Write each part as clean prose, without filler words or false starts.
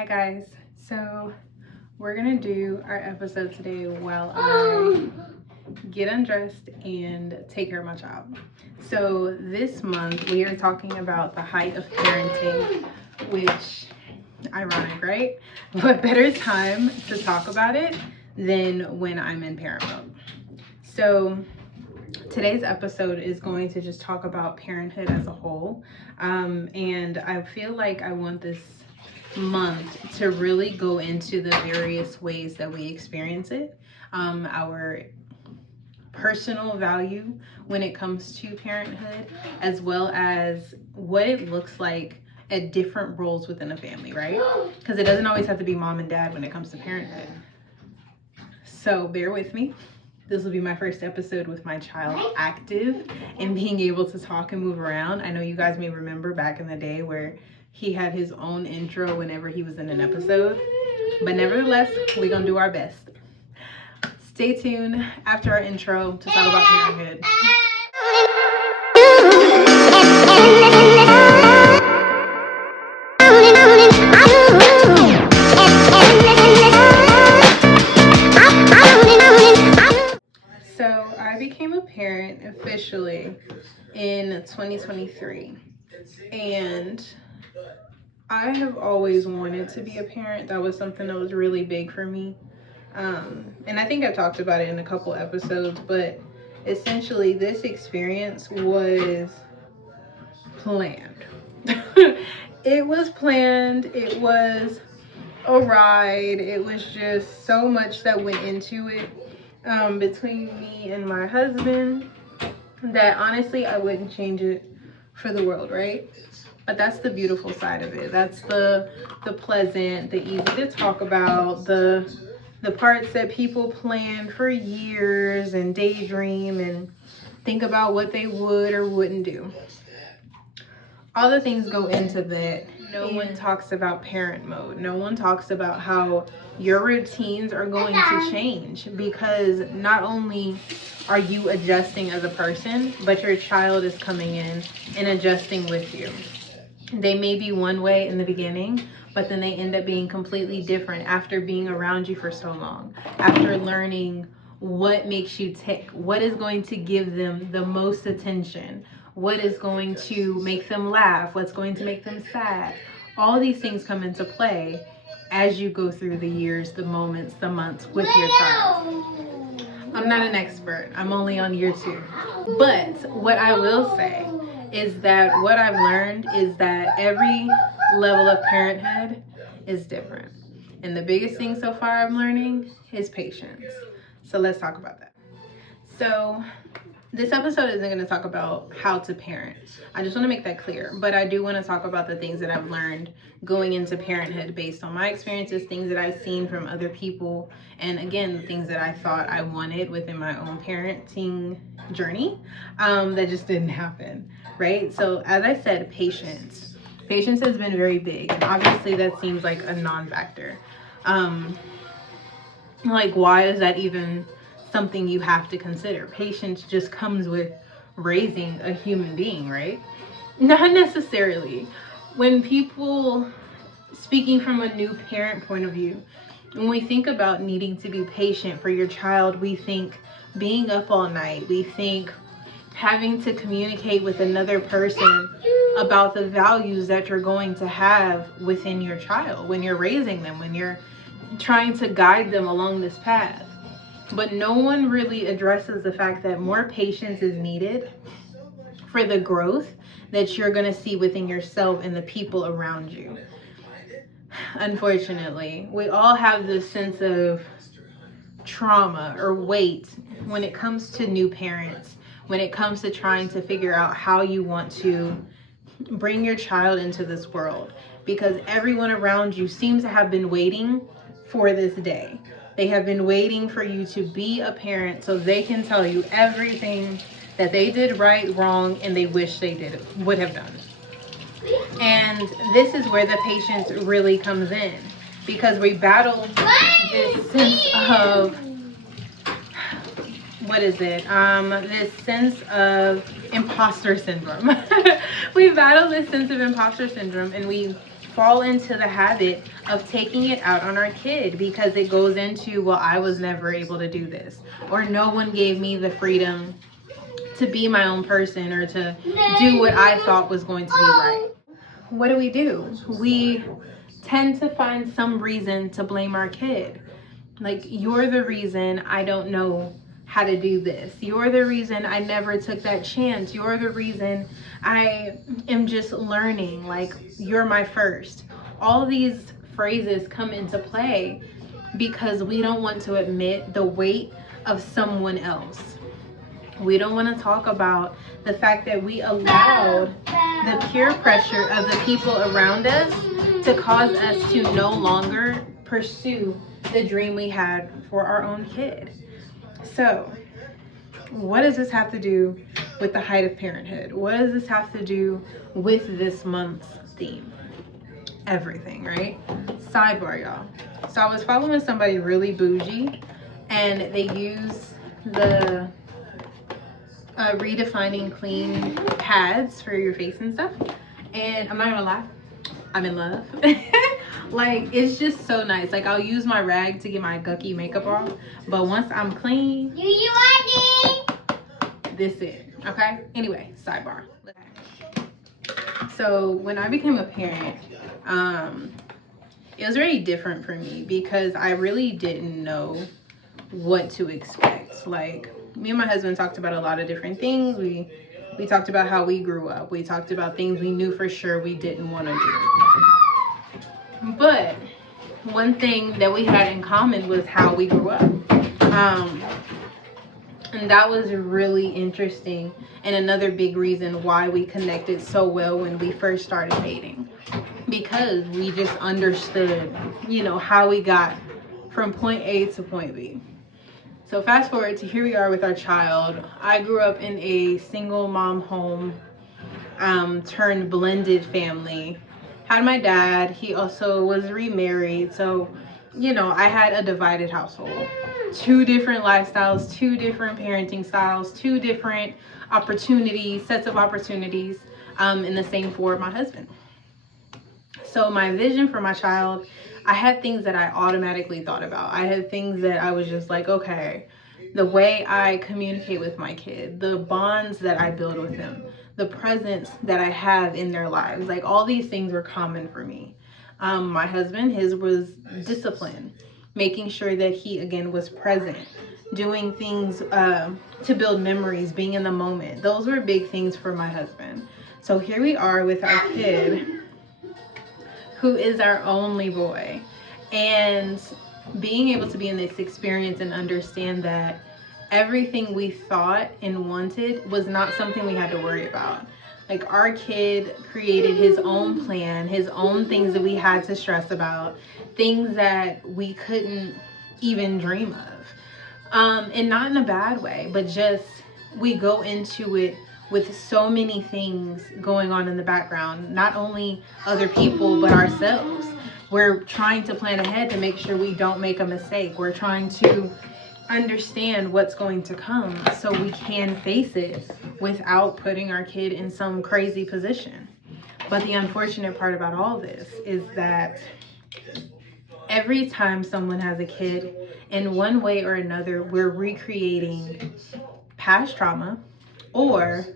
Hi guys, so we're gonna do our episode today while I get undressed and take care of my child. So this month we are talking about the height of parenting, which ironic, right? But better time to talk about it than when I'm in parent mode. So today's episode is going to just talk about parenthood as a whole, and I feel like I want this month to really go into the various ways that we experience it, our personal value when it comes to parenthood, as well as what it looks like at different roles within a family, right? Because it doesn't always have to be mom and dad when it comes to parenthood. So bear with me. This will be my first episode with my child active and being able to talk and move around. I know you guys may remember back in the day where he had his own intro whenever he was in an episode, but nevertheless, we're gonna do our best. Stay tuned after our intro to talk about parenthood. So I became a parent officially in 2023, and I have always wanted to be a parent. That was something that was really big for me. And I think I talked about it in a couple episodes, but essentially this experience was planned. It was planned. It was a ride. It was just so much that went into it, between me and my husband, that honestly I wouldn't change it for the world, right? But that's the beautiful side of it. That's the pleasant, the easy to talk about, the parts that people plan for years and daydream and think about what they would or wouldn't do. All the things go into that. No one talks about parent mode. No one talks about how your routines are going to change, because not only are you adjusting as a person, but your child is coming in and adjusting with you. They may be one way in the beginning, but then they end up being completely different after being around you for so long, after learning what makes you tick, what is going to give them the most attention, what is going to make them laugh, what's going to make them sad. All these things come into play as you go through the years, the moments, the months with your child. I'm not an expert. I'm only on year 2. But what I will say is that what I've learned is that every level of parenthood is different. And the biggest thing so far I'm learning is patience. So let's talk about that. So this episode isn't going to talk about how to parent. I just want to make that clear. But I do want to talk about the things that I've learned going into parenthood based on my experiences, things that I've seen from other people, and again, the things that I thought I wanted within my own parenting journey, that just didn't happen, right? So as I said, patience. Patience has been very big, and obviously that seems like a non-factor. Like, why is that even something you have to consider? Patience just comes with raising a human being, right? Not necessarily. When people, speaking from a new parent point of view, when we think about needing to be patient for your child, we think being up all night. We think having to communicate with another person about the values that you're going to have within your child when you're raising them, when you're trying to guide them along this path. But no one really addresses the fact that more patience is needed for the growth that you're going to see within yourself and the people around you. Unfortunately, we all have this sense of trauma or weight when it comes to new parents, when it comes to trying to figure out how you want to bring your child into this world, because everyone around you seems to have been waiting for this day. They have been waiting for you to be a parent so they can tell you everything that they did right, wrong, and they wish they would have done. And this is where the patience really comes in, because we battle this sense of, this sense of imposter syndrome. We battle this sense of imposter syndrome, and we fall into the habit of taking it out on our kid, because it goes into, well, I was never able to do this, or no one gave me the freedom to be my own person, or to do what I thought was going to be right. What do? We tend to find some reason to blame our kid. Like, you're the reason I don't know how to do this. You're the reason I never took that chance. You're the reason I am just learning. Like, you're my first. All these phrases come into play because we don't want to admit the weight of someone else. We don't want to talk about the fact that we allowed the peer pressure of the people around us to cause us to no longer pursue the dream we had for our own kid. So, what does this have to do with the height of parenthood? What does this have to do with this month's theme? Everything, right? Sidebar, y'all. So I was following somebody really bougie, and they use the redefining clean pads for your face and stuff. And I'm not gonna lie, I'm in love. Like, it's just so nice. Like, I'll use my rag to get my gucky makeup off, but once I'm clean, this it. Okay? Anyway, sidebar. So when I became a parent, it was very different for me because I really didn't know what to expect. Like, me and my husband talked about a lot of different things. We talked about how we grew up. We talked about things we knew for sure we didn't want to do. But one thing that we had in common was how we grew up. And that was really interesting, and another big reason why we connected so well when we first started dating, because we just understood, how we got from point A to point B. So fast forward to here we are with our child. I grew up in a single mom home, turned blended family. Had my dad, he also was remarried. So, I had a divided household. 2 different lifestyles, 2 different parenting styles, 2 different opportunities, sets of opportunities, and the same for my husband. So my vision for my child, I had things that I automatically thought about. I had things that I was just like, okay, the way I communicate with my kid, the bonds that I build with them, the presence that I have in their lives, like all these things were common for me. My husband, his was discipline, making sure that he, again, was present, doing things to build memories, being in the moment. Those were big things for my husband. So here we are with our kid, who is our only boy, and being able to be in this experience and understand that everything we thought and wanted was not something we had to worry about. Like, our kid created his own plan, his own things that we had to stress about, things that we couldn't even dream of. And not in a bad way, but just we go into it with so many things going on in the background, not only other people, but ourselves. We're trying to plan ahead to make sure we don't make a mistake. We're trying to understand what's going to come so we can face it without putting our kid in some crazy position. But the unfortunate part about all this is that every time someone has a kid, in one way or another, we're recreating past trauma, or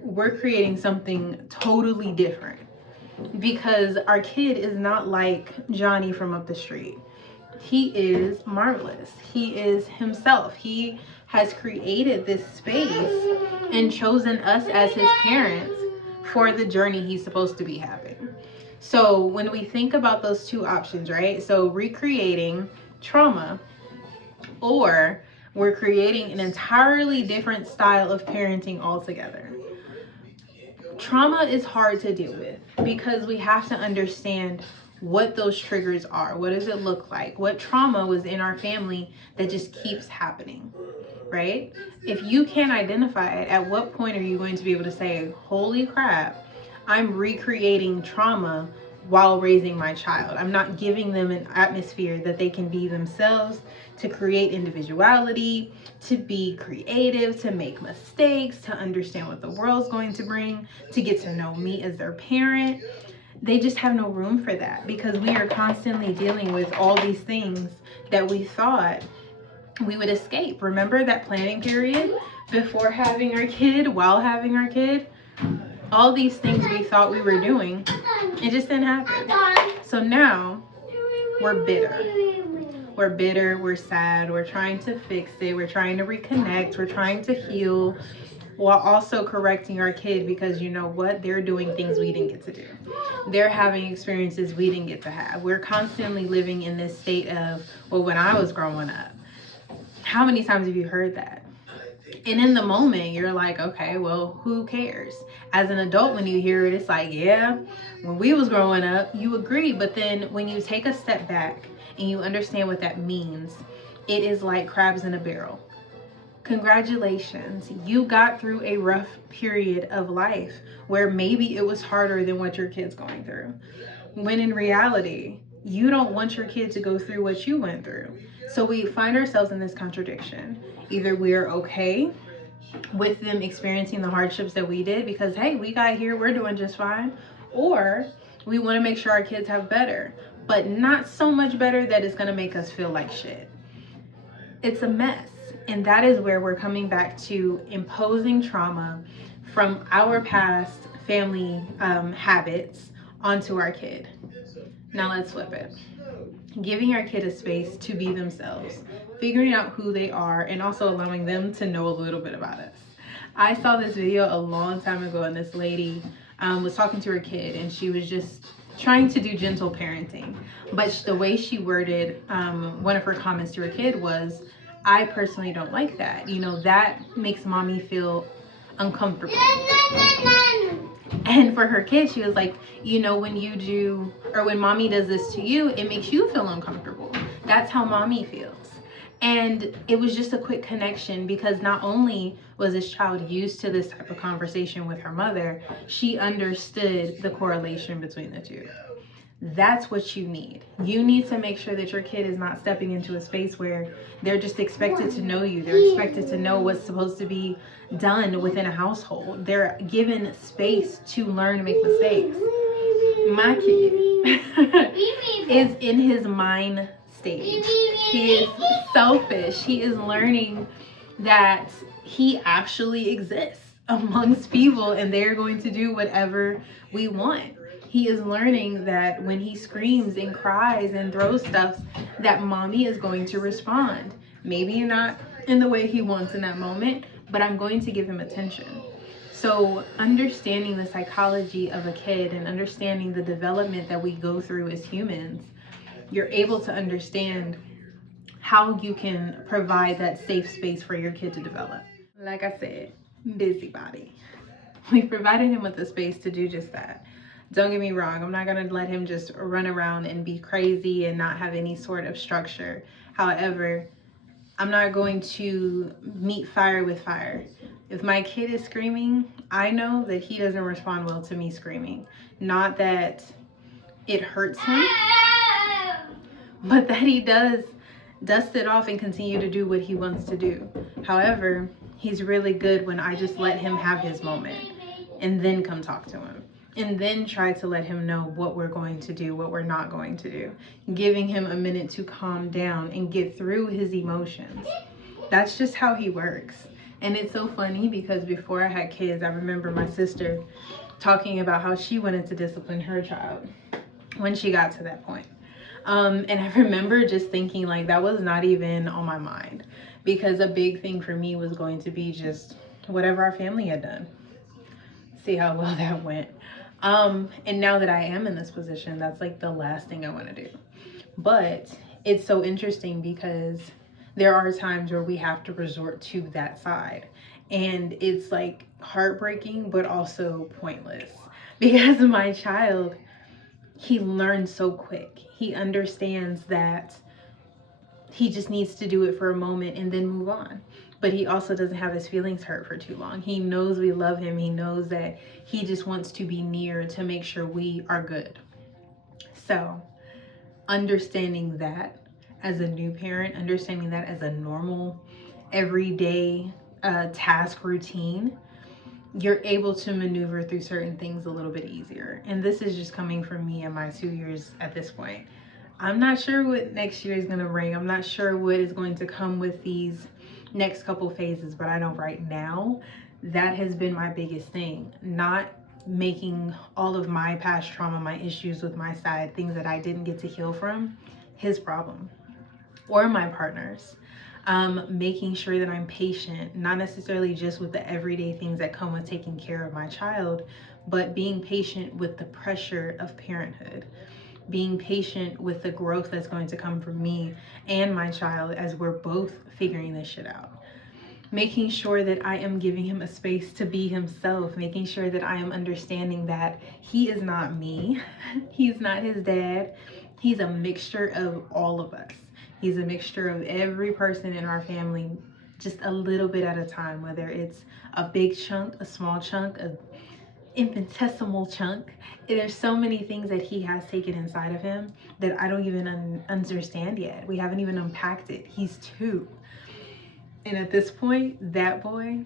we're creating something totally different, because our kid is not like Johnny from up the street. He is marvelous. He is himself. He has created this space and chosen us as his parents for the journey he's supposed to be having. So when we think about those 2 options, right? So recreating trauma, or we're creating an entirely different style of parenting altogether. Trauma is hard to deal with because we have to understand what those triggers are. What does it look like? What trauma was in our family that just keeps happening, right? If you can't identify it, at what point are you going to be able to say, holy crap, I'm recreating trauma while raising my child? I'm not giving them an atmosphere that they can be themselves, to create individuality, to be creative, to make mistakes, to understand what the world's going to bring, to get to know me as their parent. they just have no room for that because we are constantly dealing with all these things that we thought we would escape. Remember that planning period before having our kid, while having our kid? All these things we thought we were doing, it just didn't happen. So now we're bitter. We're bitter, we're sad, we're trying to fix it, we're trying to reconnect, we're trying to heal, while also correcting our kid because you know what? They're doing things we didn't get to do. They're having experiences we didn't get to have. We're constantly living in this state of, well, when I was growing up. How many times have you heard that? And in the moment, you're like, okay, well, who cares? As an adult, when you hear it, it's like, yeah, when we was growing up, you agree. But then when you take a step back and you understand what that means, it is like crabs in a barrel. Congratulations, you got through a rough period of life where maybe it was harder than what your kid's going through. When in reality, you don't want your kid to go through what you went through. So we find ourselves in this contradiction. Either we're okay with them experiencing the hardships that we did because, hey, we got here, we're doing just fine. Or we want to make sure our kids have better, but not so much better that it's going to make us feel like shit. It's a mess. And that is where we're coming back to imposing trauma from our past family habits onto our kid. Now let's flip it. Giving our kid a space to be themselves, figuring out who they are, and also allowing them to know a little bit about us. I saw this video a long time ago, and this lady was talking to her kid, and she was just trying to do gentle parenting. But the way she worded one of her comments to her kid was, I personally don't like that. You know, that makes mommy feel uncomfortable. And for her kid, she was like, you know, when you do, or when mommy does this to you, it makes you feel uncomfortable. That's how mommy feels. And it was just a quick connection because not only was this child used to this type of conversation with her mother, she understood the correlation between the two. That's what you need. You need to make sure that your kid is not stepping into a space where they're just expected to know you. They're expected to know what's supposed to be done within a household. They're given space to learn and make mistakes. My kid is in his mind stage. He is selfish. He is learning that he actually exists amongst people and they're going to do whatever we want. He is learning that when he screams and cries and throws stuff, that mommy is going to respond. Maybe not in the way he wants in that moment, but I'm going to give him attention. So understanding the psychology of a kid and understanding the development that we go through as humans, you're able to understand how you can provide that safe space for your kid to develop. Like I said, busybody. We've provided him with the space to do just that. Don't get me wrong, I'm not going to let him just run around and be crazy and not have any sort of structure. However, I'm not going to meet fire with fire. If my kid is screaming, I know that he doesn't respond well to me screaming. Not that it hurts him, but that he does dust it off and continue to do what he wants to do. However, he's really good when I just let him have his moment and then come talk to him. And then try to let him know what we're going to do, what we're not going to do. Giving him a minute to calm down and get through his emotions. That's just how he works. And it's so funny because before I had kids, I remember my sister talking about how she wanted to discipline her child when she got to that point. And I remember just thinking like that was not even on my mind because a big thing for me was going to be just whatever our family had done. See how well that went. And now that I am in this position, that's like the last thing I want to do. But it's so interesting because there are times where we have to resort to that side. And it's like heartbreaking, but also pointless. Because my child, he learns so quick. He understands that he just needs to do it for a moment and then move on. But he also doesn't have his feelings hurt for too long. He knows we love him. He knows that he just wants to be near to make sure we are good. So understanding that as a new parent, understanding that as a normal, everyday task routine, you're able to maneuver through certain things a little bit easier. And this is just coming from me and my 2 years at this point. I'm not sure what next year is going to bring. I'm not sure what is going to come with these next couple phases, but I know right now that has been my biggest thing. Not making all of my past trauma, my issues with my side, things that I didn't get to heal from, his problem or my partner's. Making sure that I'm patient, not necessarily just with the everyday things that come with taking care of my child, but being patient with the pressure of parenthood, being patient with the growth that's going to come from me and my child as we're both figuring this shit out. Making sure that I am giving him a space to be himself, making sure that I am understanding that he is not me, he's not his dad, he's a mixture of all of us. He's a mixture of every person in our family, just a little bit at a time, whether it's a big chunk, a small chunk, a infinitesimal chunk. There's so many things that he has taken inside of him that I don't even understand yet. We haven't even unpacked it. He's 2. And at this point, that boy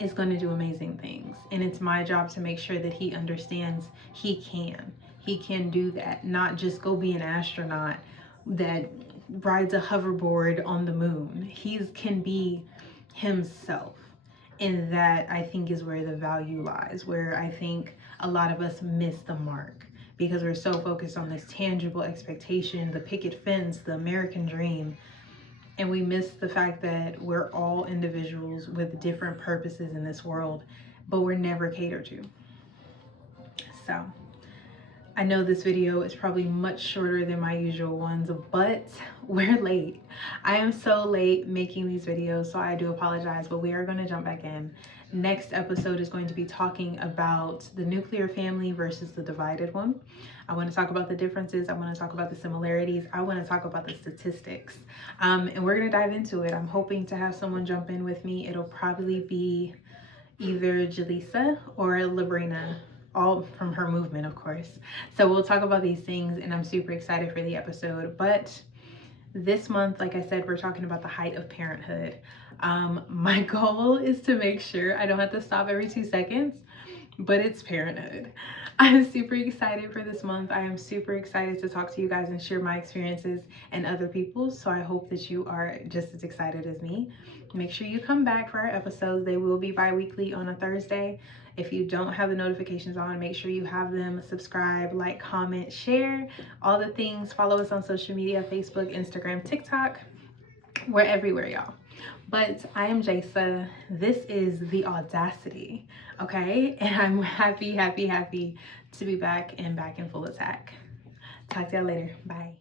is going to do amazing things. And it's my job to make sure that he understands he can. He can do that, not just go be an astronaut that rides a hoverboard on the moon. He can be himself. And that, I think, is where the value lies, where I think a lot of us miss the mark because we're so focused on this tangible expectation, the picket fence, the American dream. And we miss the fact that we're all individuals with different purposes in this world, but we're never catered to. So I know this video is probably much shorter than my usual ones, but we're late. I am so late making these videos, so I do apologize, but we are going to jump back in. Next episode is going to be talking about the nuclear family versus the divided one. I want to talk about the differences. I want to talk about the similarities. I want to talk about the statistics. And we're going to dive into it. I'm hoping to have someone jump in with me. It'll probably be either Jaleesa or Labrina, all from her movement, of course. So we'll talk about these things, and I'm super excited for the episode. But this month, like I said, we're talking about the height of parenthood. My goal is to make sure I don't have to stop every 2 seconds, but it's parenthood. I'm super excited for this month. I am super excited to talk to you guys and share my experiences and other people's. So I hope that you are just as excited as me. Make sure you come back for our episodes. They will be bi-weekly on a Thursday. If you don't have the notifications on, make sure you have them. Subscribe, like, comment, share, all the things. Follow us on social media, Facebook, Instagram, TikTok. We're everywhere, y'all. But I am Jasa. This is The Audacity, okay? And I'm happy to be back in full attack. Talk to y'all later. Bye.